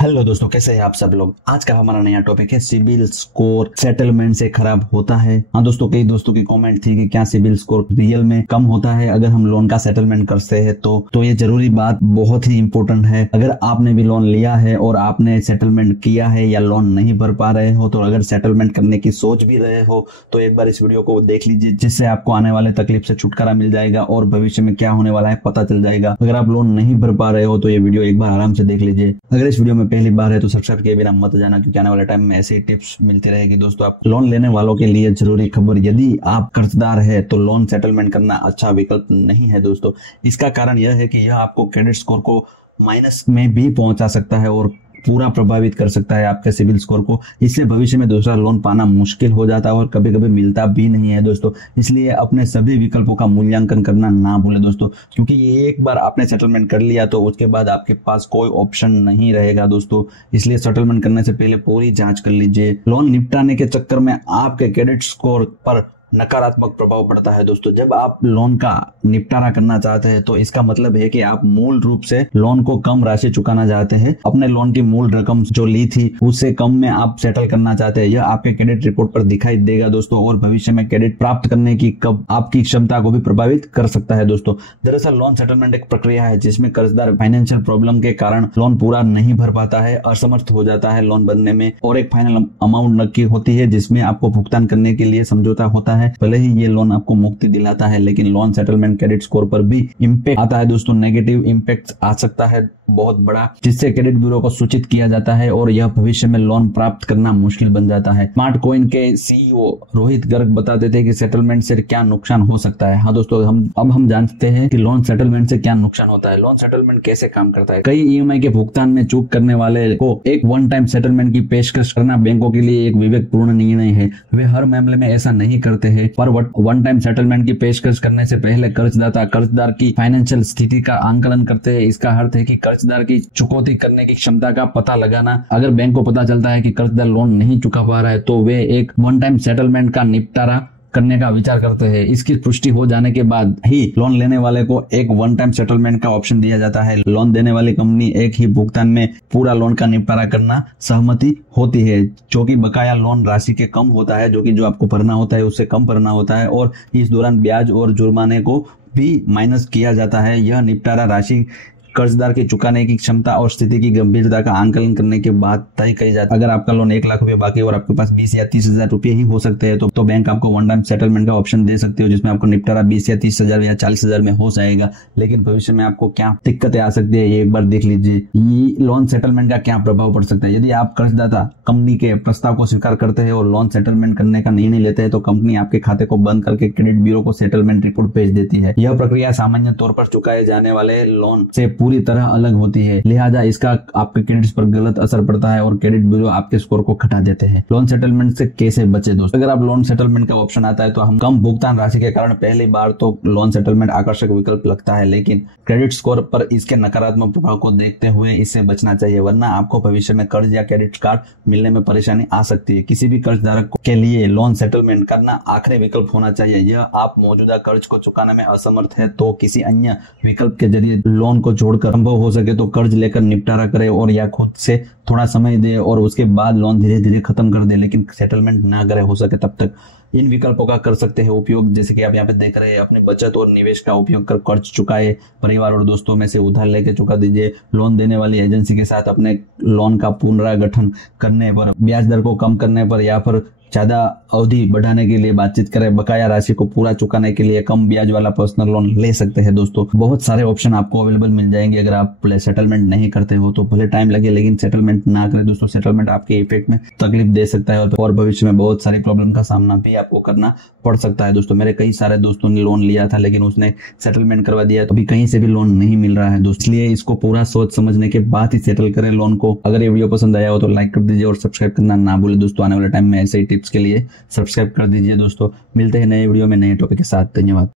Hello दोस्तों, कैसे हैं आप सब लोग। आज का हमारा नया टॉपिक है सिबिल स्कोर सेटलमेंट से खराब होता है। हाँ दोस्तों, कई दोस्तों की कमेंट थी कि क्या सिबिल स्कोर रियल में कम होता है अगर हम लोन का सेटलमेंट करते हैं तो ये जरूरी बात बहुत ही इंपॉर्टेंट है। अगर आपने भी लोन लिया है और आपने सेटलमेंट किया है या लोन नहीं भर पा रहे हो, तो अगर सेटलमेंट करने की सोच भी रहे हो तो एक बार इस वीडियो को देख लीजिए, जिससे आपको आने वाले तकलीफ से छुटकारा मिल जाएगा और भविष्य में क्या होने वाला है पता चल जाएगा। अगर आप लोन नहीं भर पा रहे हो तो ये वीडियो एक बार आराम से देख लीजिए। अगर इस वीडियो में पहली बार है तो सब्सक्राइब किए बिना मत जाना, क्योंकि आने वाले टाइम में ऐसी टिप्स मिलती रहेगी। दोस्तों, आप लोन लेने वालों के लिए जरूरी खबर, यदि आप कर्जदार है तो लोन सेटलमेंट करना अच्छा विकल्प नहीं है। दोस्तों, इसका कारण यह है कि यह आपको क्रेडिट स्कोर को माइनस में भी पहुंचा सकता है और पूरा प्रभावित कर सकता है आपके सिबिल स्कोर को। इससे भविष्य में दूसरा लोन पाना मुश्किल हो जाता है और कभी कभी मिलता भी नहीं है। दोस्तों, इसलिए अपने सभी विकल्पों का मूल्यांकन करना ना भूलें दोस्तों, क्योंकि ये एक बार आपने सेटलमेंट कर लिया तो उसके बाद आपके पास कोई ऑप्शन नहीं रहेगा दोस्तों। इसलिए सेटलमेंट करने से पहले पूरी जांच कर लीजिए। लोन निपटाने के चक्कर में आपके क्रेडिट स्कोर पर नकारात्मक प्रभाव पड़ता है। दोस्तों, जब आप लोन का निपटारा करना चाहते हैं तो इसका मतलब है कि आप मूल रूप से लोन को कम राशि चुकाना चाहते हैं। अपने लोन की मूल रकम जो ली थी उससे कम में आप सेटल करना चाहते हैं। यह आपके क्रेडिट रिपोर्ट पर दिखाई देगा दोस्तों, और भविष्य में क्रेडिट प्राप्त करने की आपकी क्षमता को भी प्रभावित कर सकता है। दोस्तों, दरअसल लोन सेटलमेंट एक प्रक्रिया है जिसमें कर्जदार फाइनेंशियल प्रॉब्लम के कारण लोन पूरा नहीं भर पाता है, असमर्थ हो जाता है लोन भरने में, और एक फाइनल अमाउंट नक्की होती है जिसमें आपको भुगतान करने के लिए समझौता होता है। भले ही ये लोन आपको मुक्ति दिलाता है, लेकिन लोन सेटलमेंट क्रेडिट स्कोर पर भी इम्पैक्ट आता है दोस्तों। नेगेटिव इम्पैक्ट आ सकता है बहुत बड़ा, जिससे क्रेडिट ब्यूरो को सूचित किया जाता है और यह भविष्य में लोन प्राप्त करना मुश्किल बन जाता है। स्मार्ट कॉइन के सीईओ रोहित गर्ग बताते थे कि सेटलमेंट से क्या नुकसान हो सकता है। हाँ दोस्तों, हम जानते हैं कि लोन सेटलमेंट से क्या नुकसान होता है। लोन सेटलमेंट कैसे काम करता है। कई ईएमआई के भुगतान में चूक करने वाले को एक वन टाइम सेटलमेंट की पेशकश करना बैंकों के लिए एक विवेकपूर्ण निर्णय है। वे हर मामले में ऐसा नहीं करते हैं, पर वन टाइम सेटलमेंट की पेशकश करने से पहले कर्जदार की फाइनेंशियल स्थिति का आंकलन करते हैं। इसका अर्थ है कि कर्जदार की चुकौती करने की क्षमता का पता लगाना। अगर बैंक को पता चलता है कि कर्जदार लोन नहीं चुका पा रहा है तो वे एक वन टाइम सेटलमेंट का निपटारा करने का विचार करते हैं। इसकी पुष्टि हो जाने के बाद ही लोन लेने वाले को एक वन टाइम सेटलमेंट का ऑप्शन दिया जाता है। लोन देने वाली कंपनी एक ही भुगतान में पूरा लोन का निपटारा करना सहमति होती है, जो कि बकाया लोन राशि के कम होता है, जो आपको भरना होता है उससे कम भरना होता है, और इस दौरान ब्याज और जुर्माने को भी माइनस किया जाता है। यह निपटारा राशि कर्जदार की चुकाने की क्षमता और स्थिति की गंभीरता का आंकलन करने के बाद तय की जाती है। अगर आपका लोन 1 लाख रुपए बाकी और आपके पास 20 या 30 हजार रुपए ही हो सकते हैं तो बैंक आपको वन टाइम सेटलमेंट का ऑप्शन दे सकते हो, जिसमें आपको निपटारा 20 या 30 हजार या 40 हजार में हो जाएगा। लेकिन भविष्य में आपको क्या दिक्कतें आ सकती है ये एक बार देख लीजिए। ये लोन सेटलमेंट का क्या प्रभाव पड़ सकता है। यदि आप कर्जदाता कंपनी के प्रस्ताव को स्वीकार करते हैं और लोन सेटलमेंट करने का निर्णय लेते हैं तो कंपनी आपके खाते को बंद करके क्रेडिट ब्यूरो को सेटलमेंट रिपोर्ट भेज देती है। यह प्रक्रिया सामान्य तौर पर चुकाए जाने वाले लोन से पूरी तरह अलग होती है, लिहाजा इसका आपके क्रेडिट पर गलत असर पड़ता है और क्रेडिट ब्यूरो आपके स्कोर को घटा देते हैं। लोन सेटलमेंट से कैसे बचे दोस्तों। अगर आप लोन सेटलमेंट का ऑप्शन आता है तो हम कम भुगतान राशि के कारण पहली बार तो लोन सेटलमेंट आकर्षक विकल्प लगता है, लेकिन क्रेडिट स्कोर पर इसके नकारात्मक प्रभाव को देखते हुए इससे बचना चाहिए, वरना आपको भविष्य में कर्ज या क्रेडिट कार्ड मिलने में परेशानी आ सकती है। किसी भी कर्जधारक के लिए लोन सेटलमेंट करना आखिरी विकल्प होना चाहिए। यह आप मौजूदा कर्ज को चुकाने में असमर्थ है तो किसी अन्य विकल्प के जरिए लोन को जोड़कर संभव हो सके तो कर्ज लेकर निपटारा करे, और या खुद से थोड़ा समय दे और उसके बाद लोन धीरे धीरे खत्म कर दे, लेकिन सेटलमेंट ना करे हो सके तब तक। इन विकल्पों का कर सकते हैं उपयोग, जैसे कि आप यहाँ पे देख रहे हैं। अपनी बचत और निवेश का उपयोग कर कर्ज चुकाए, परिवार और दोस्तों में से उधार लेके चुका दीजिए। लोन देने वाली एजेंसी के साथ अपने लोन का पुनर्गठन करने पर, ब्याज दर को कम करने पर, या फिर ज्यादा अवधि बढ़ाने के लिए बातचीत करें। बकाया राशि को पूरा चुकाने के लिए कम ब्याज वाला पर्सनल लोन ले सकते हैं। दोस्तों, बहुत सारे ऑप्शन आपको अवेलेबल मिल जाएंगे। अगर आप सेटलमेंट नहीं करते हो तो भले टाइम लगे, लेकिन सेटलमेंट ना करें दोस्तों। सेटलमेंट आपके इफेक्ट में तकलीफ दे सकता है और भविष्य में बहुत सारी प्रॉब्लम का सामना भी आपको करना पड़ सकता है। दोस्तों, मेरे कई सारे दोस्तों ने लोन लिया था लेकिन उसने सेटलमेंट करवा दिया, तो अभी कहीं से भी लोन नहीं मिल रहा है दोस्तों। इसलिए इसको पूरा सोच समझने के बाद ही सेटल करें लोन को। अगर ये वीडियो पसंद आया हो तो लाइक कर दीजिए और सब्सक्राइब करना ना भूले दोस्तों। आने वाले टाइम में ऐसे ही टिप्स के लिए सब्सक्राइब कर दीजिए दोस्तों। मिलते हैं नए वीडियो में नए टॉपिक के साथ। धन्यवाद।